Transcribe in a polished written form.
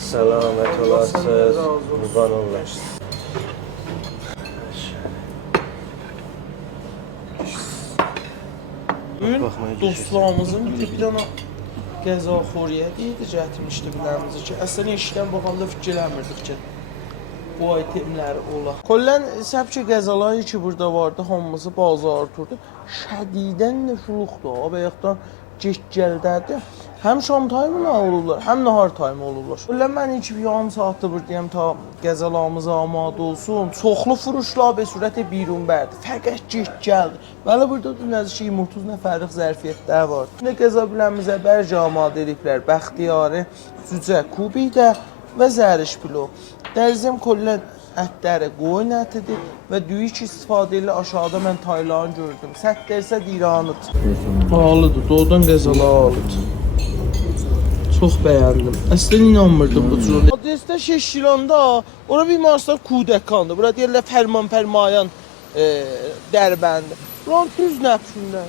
Selamet olasınız. Kurban olasın. Bugün dostlarımızın bir dana qəzaxoriyə deyildi, gətirmişdi biləmizi ki, əslən işdən baxanda fikirləmirdik ki, bu itemləri ola. Kollən səbki qəzaları ki, burada vardı, hamımızı bazar oturdu. Şədidən nüfuluqdur, o bayaqdan geç-gəldədir. Həm şam tayımına olurlar, həm nahar tayımı olurlar. Kollən mən ilk bir yarım saatdır buradayım ta qəzalarımız amadə olsun. Çoxlu furuşlar və sürətə birun bərdi. Fəqət geç-gəldi. Bəli, burada nəzişi 30 nəfərlik zərfiyyətlər var. Nə qəza biləmizə bərcə amadə ediblər. Bəxtiyarı, Cücə, Kubidə və Zəriş Pilo. Dərzim kollən ətləri qoyun ətidir və düyü ki istifadə ilə aşağıda mən taylarını gördüm. 100% İranıdır. Halıdır, doğrudan qəzalar halıdır. Çox bəyəndim. Əslən inanmırdım bu cür. Adresdə Şeşilanda, ora bir marslar Kudəkandır. Bura deyirlər Fərman Fərmayan Dərbəndi. Buranın düz nəfsində.